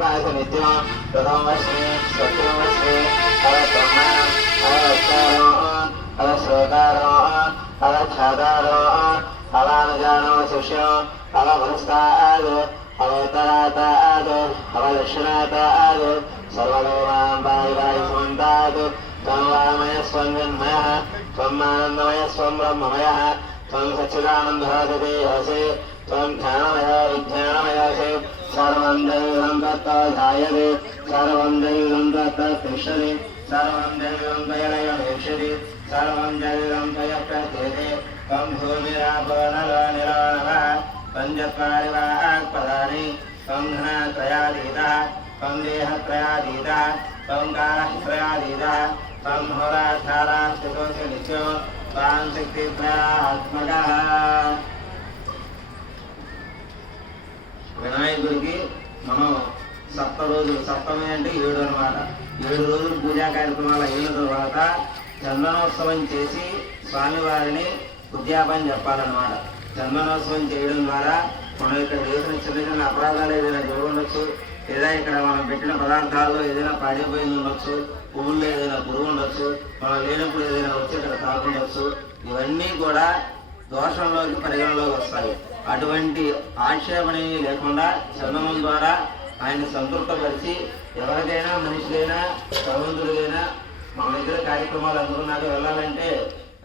नित्यं प्रथमश्री सत्यमश्री अवब्रह्मणं अवक्षारोहं अवश्रोतारोहं अवच्छादारोहं अवानुजानो शिष्यं अवभुस्ताद अवतराताद अवदक्षिणाताद सर्वलोकां पारिवारि समन्तात् त्वं स्वन्मयः त्वमानन्दमयः स्वं ब्रह्ममयः त्वं सच्चिदानन्दः हसि त्वं ध्यानमय विज्ञानमयसि सर्वं दैवं तत्त्व ध्यायते सर्वं दैवं तत्त्व तिष्ठति सर्वं दैवं त्वयनयमेक्षति सर्वं दैवं त्वय प्रत्येते त्वं भूमिरापनलनिरानवः पञ्चत्वारिवाक्पदानि त्वं घनत्रयातीतः त्वं देहत्रयातीतः त्वं कालत्रयातीतः त्वं होरार्थारास्थितोऽसि नित्यो त्वां शक्तित्रयात्मकः। వినాయకుడికి మనం సప్తమి అంటే 7 అన్నమాట. 7 రోజులు పూజా కార్యక్రమాలు అయిన తర్వాత చందనోత్సవం చేసి స్వామివారిని ఉద్యాపన చెప్పాలన్నమాట. చందనోత్సవం చేయడం ద్వారా మనం ఇక్కడ చేసిన చిన్న చిన్న అపరాధాలు ఏదైనా జరుగుండొచ్చు, లేదా ఇక్కడ మనం పెట్టిన పదార్థాల్లో ఏదైనా పాడైపోయింది ఉండొచ్చు, పువ్వుల్లో ఏదైనా పురుగు ఉండొచ్చు, మనం లేనప్పుడు ఏదైనా వచ్చి ఇక్కడ తాకుండొచ్చు. ఇవన్నీ కూడా దోషంలోకి పరిగణలోకి వస్తాయి. అటువంటి ఆక్షేపణ లేకుండా చందనం ద్వారా ఆయన సంతృప్తపరిచి ఎవరికైనా మనుషులైనా భగవంతుడికైనా మన దగ్గర కార్యక్రమాలు అందుకున్నాక వెళ్ళాలంటే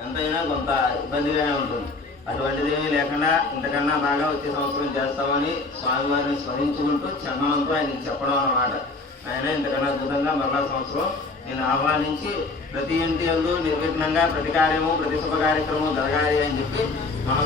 ఎంతైనా కొంత ఇబ్బందిగానే ఉంటుంది. అటువంటిది ఏమీ లేకుండా ఇంతకన్నా బాగా వచ్చే సంవత్సరం చేస్తామని స్వామివారిని స్మరించుకుంటూ చందనంతో ఆయనకి చెప్పడం అన్నమాట. ఆయన ఇంతకన్నా అద్భుతంగా మరలా సంవత్సరం నేను ఆహ్వానించి ప్రతి ఇంటి యందు నిర్విఘ్నంగా ప్రతి కార్యము ప్రతి శుభ కార్యక్రమం జరగాలి అని చెప్పి